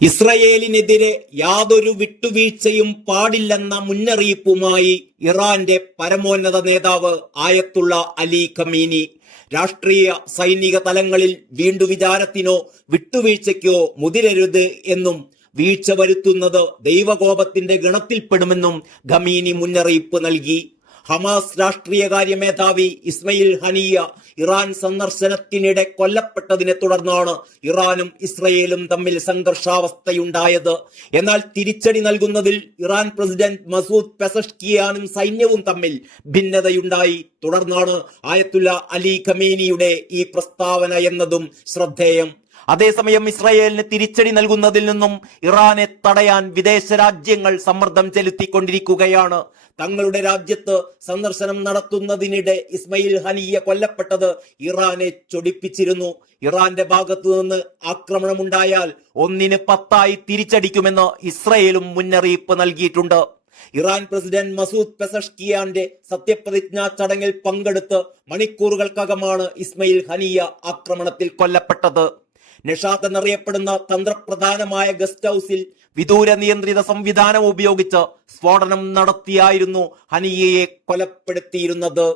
ഇസ്രയേലിനെതിരെ യാതൊരു വിട്ടുവീഴ്ചയും പാടില്ലെന്ന മുന്നറിയിപ്പുമായി ഇറാന്റെ പരമോന്നത നേതാവ് ആയത്തുള്ള അലി ഖമീനി രാഷ്ട്രീയ സൈനിക തലങ്ങളിൽ വീണ്ടുവിചാരത്തിനോ വിട്ടുവീഴ്ചയ്ക്കോ മുതിരരുത് എന്നും വീഴ്ച വരുത്തുന്നത് ദൈവകോപത്തിന്റെ ഗണത്തിൽപ്പെടുമെന്നും ഖമീനി മുന്നറിയിപ്പ് നൽകി. ഹമാസ് രാഷ്ട്രീയകാര്യ മേധാവി ഇസ്മയിൽ ഹനിയ ഇറാൻ സന്ദർശനത്തിനിടെ കൊല്ലപ്പെട്ടതിനെ തുടർന്നാണ് ഇറാനും ഇസ്രയേലും തമ്മിൽ സംഘർഷാവസ്ഥയുണ്ടായത്. എന്നാൽ തിരിച്ചടി നൽകുന്നതിൽ ഇറാൻ പ്രസിഡന്റ് മസൂദ് പെസഷ്കിയാനും സൈന്യവും തമ്മിൽ ഭിന്നതയുണ്ടായി. തുടർന്നാണ് ആയത്തുള്ള അലി ഖമീനിയുടെ ഈ പ്രസ്താവന എന്നതും ശ്രദ്ധേയം. അതേസമയം ഇസ്രായേലിന് തിരിച്ചടി നൽകുന്നതിൽ നിന്നും ഇറാനെ തടയാൻ വിദേശ രാജ്യങ്ങൾ സമ്മർദ്ദം ചെലുത്തിക്കൊണ്ടിരിക്കുകയാണ്. തങ്ങളുടെ രാജ്യത്ത് സന്ദർശനം നടത്തുന്നതിനിടെ ഇസ്മയിൽ ഹനിയ കൊല്ലപ്പെട്ടത് ഇറാനെ ചൊടിപ്പിച്ചിരുന്നു. ഇറാന്റെ ഭാഗത്തു നിന്ന് ആക്രമണമുണ്ടായാൽ 1-ന് 10 തിരിച്ചടിക്കുമെന്ന് ഇസ്രയേലും മുന്നറിയിപ്പ് നൽകിയിട്ടുണ്ട്. ഇറാൻ പ്രസിഡന്റ് മസൂദ് പെസഷ്കിയാന്റെ സത്യപ്രതിജ്ഞാ ചടങ്ങിൽ പങ്കെടുത്ത് മണിക്കൂറുകൾക്കകമാണ് ഇസ്മയിൽ ഹനിയ ആക്രമണത്തിൽ കൊല്ലപ്പെട്ടത്. നെഷാത്ത് എന്നറിയപ്പെടുന്ന തന്ത്രപ്രധാനമായ ഗസ്റ്റ് ഹൌസിൽ വിദൂര നിയന്ത്രിത സംവിധാനം ഉപയോഗിച്ച് സ്ഫോടനം നടത്തിയായിരുന്നു ഹനിയയെ കൊലപ്പെടുത്തിയിരുന്നത്.